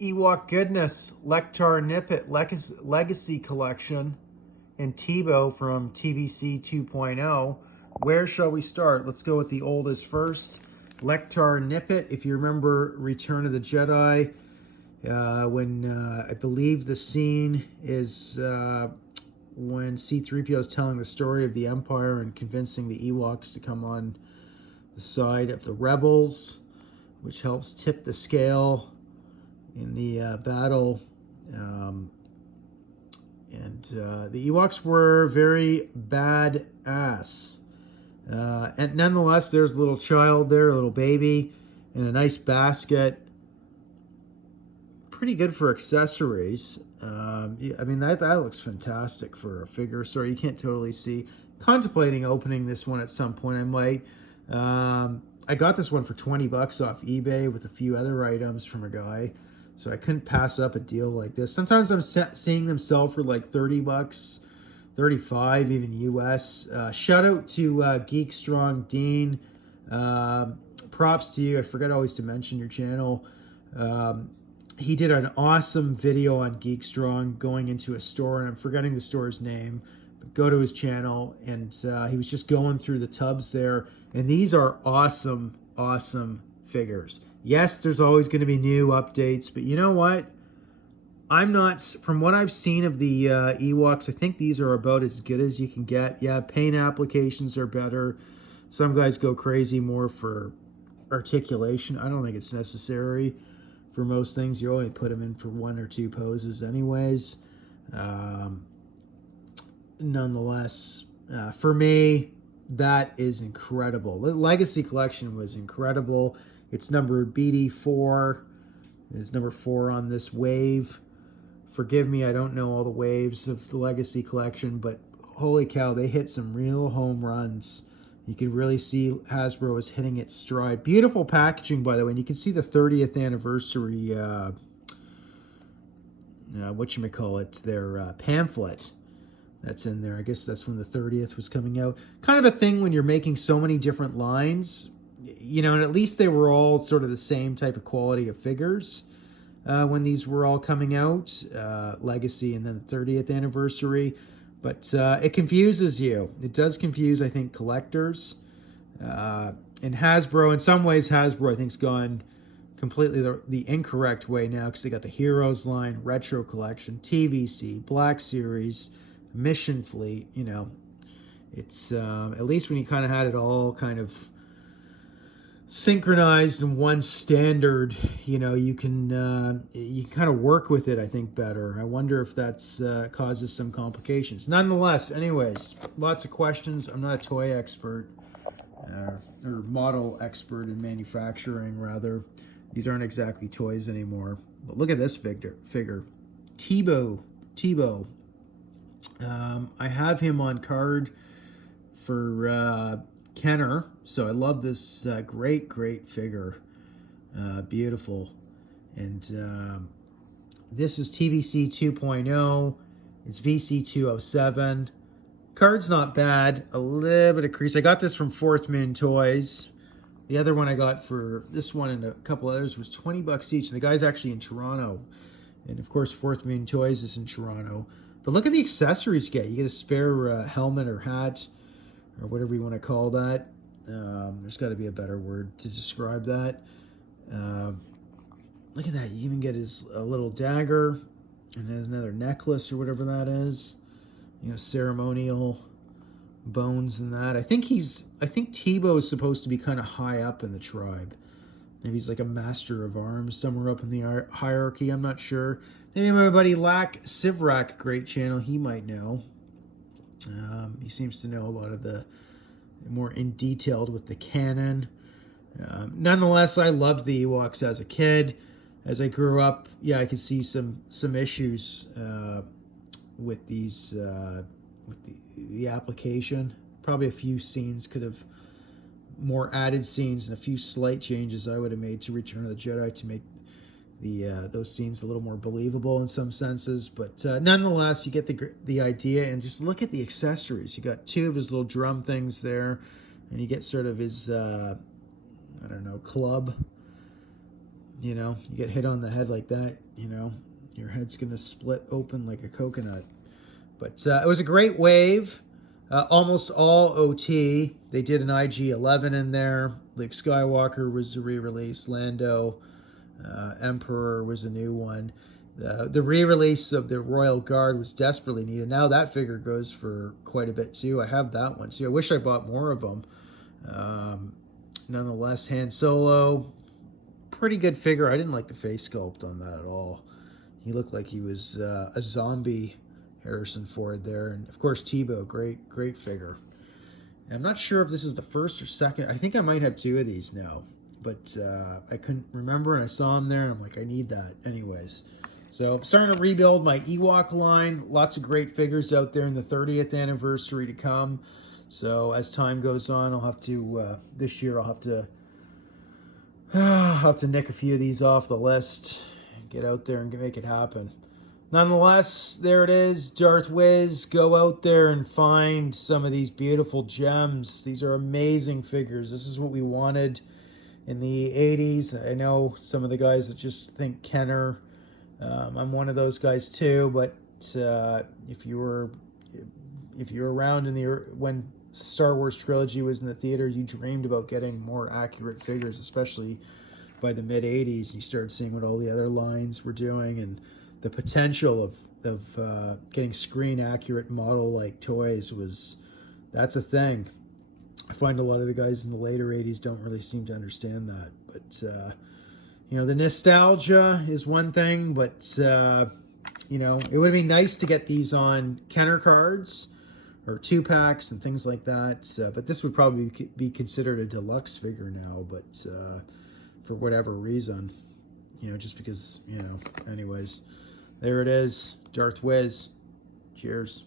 Ewok goodness, Leektar Nippet Legacy Collection, and Teebo from TVC 2.0. Where shall we start? Let's go with the oldest first. Leektar Nippet. If you remember Return of the Jedi, when I believe the scene is when C-3PO is telling the story of the Empire and convincing the Ewoks to come on the side of the Rebels, which helps tip the scale in the battle. The Ewoks were very badass. And nonetheless, there's a little child there, a little baby, in a nice basket. Pretty good for accessories. I mean, that looks fantastic for a figure. Sorry, you can't totally see. Contemplating opening this one at some point. I might. I got this one for 20 bucks off eBay with a few other items from a guy. So I couldn't pass up a deal like this. Sometimes I'm seeing them sell for like 30 bucks, 35, even US. Shout out to Geek Strong Dean. Props to you. I forget always to mention your channel. He did an awesome video on Geek Strong going into a store, and I'm forgetting the store's name. But go to his channel, and he was just going through the tubs there. And these are awesome, awesome figures. Yes, there's always going to be new updates, but you know what? I'm not, from what I've seen of the Ewoks, I think these are about as good as you can get. Yeah, paint applications are better. Some guys go crazy more for articulation. I don't think it's necessary for most things. You only put them in for one or two poses anyways. Nonetheless, for me, that is incredible. The Legacy Collection was incredible. It's numbered BD4. It's number 4 on this wave. Forgive me, I don't know all the waves of the Legacy Collection, but holy cow, they hit some real home runs. You can really see Hasbro is hitting its stride. Beautiful packaging, by the way, and you can see the 30th anniversary, whatchamacallit, their pamphlet that's in there. I guess that's when the 30th was coming out. Kind of a thing when you're making so many different lines, you know, and at least they were all sort of the same type of quality of figures when these were all coming out, Legacy and then the 30th anniversary. But it confuses you. It does confuse, I think, collectors. And Hasbro, in some ways, Hasbro, I think, has gone completely the incorrect way now, because they got the Heroes line, Retro Collection, TVC, Black Series, Mission Fleet. You know, it's at least when you kind of had it all kind of synchronized in one standard, you know, you can kind of work with it, I think, better. I wonder if that's causes some complications. Nonetheless, anyways, lots of questions. I'm not a toy expert or model expert in manufacturing, rather. These aren't exactly toys anymore. But look at this figure. Teebo. I have him on card for Kenner, so I love this great figure. Beautiful. And this is TVC 2.0. It's VC 207. Card's not bad. A little bit of crease. I got this from Fourth Moon Toys. The other one I got for this one and a couple others was 20 bucks each. And the guy's actually in Toronto. And of course, Fourth Moon Toys is in Toronto. But look at the accessories you get. You get a spare helmet or hat, or whatever you want to call that. There's got to be a better word to describe that. Look at that. You even get a little dagger, and there's another necklace or whatever that is. You know, ceremonial bones and that. I think Teebo is supposed to be kind of high up in the tribe. Maybe he's like a master of arms somewhere up in the hierarchy. I'm not sure. Maybe my buddy Lack Sivrak, great channel, he might know. He seems to know a lot of the more in detailed with the canon. Nonetheless, I loved the Ewoks as a kid. As I grew up, yeah, I could see some issues with these with the application. Probably a few scenes could have more added scenes and a few slight changes I would have made to Return of the Jedi to make those scenes a little more believable in some senses. But nonetheless, you get the idea, and just look at the accessories. You got 2 of his little drum things there, and you get sort of his I don't know, club you know, you get hit on the head like that, you know, your head's going to split open like a coconut. But it was a great wave. Almost all OT. They did an IG-11 in there. Luke Skywalker was a re-release. Lando, Emperor was a new one. The re-release of the Royal Guard was desperately needed. Now that figure goes for quite a bit too. I have that one too. I wish I bought more of them. Nonetheless, Han Solo, pretty good figure. I didn't like the face sculpt on that at all. He looked like he was a zombie Harrison Ford there. And of course, Teebo, great figure. And I'm not sure if this is the first or second. I think I might have two of these now, but I couldn't remember, and I saw him there, and I'm like, I need that anyways. So I'm starting to rebuild my Ewok line. Lots of great figures out there in the 30th anniversary to come. So as time goes on, I'll have to, this year I'll have to nick a few of these off the list, get out there and make it happen. Nonetheless, there it is, Darth Wiz. Go out there and find some of these beautiful gems. These are amazing figures. This is what we wanted in the 80s. I know some of the guys that just think Kenner. I'm one of those guys too, but if you were around when Star Wars trilogy was in the theater, you dreamed about getting more accurate figures, especially by the mid 80s. You started seeing what all the other lines were doing, and the potential of getting screen accurate model like toys that's a thing. I find a lot of the guys in the later 80s don't really seem to understand that, but you know, the nostalgia is one thing, but you know, it would be nice to get these on Kenner cards or 2-packs and things like that. But this would probably be considered a deluxe figure now, but for whatever reason, you know, just because, you know, anyways, there it is, Darth Wiz. Cheers.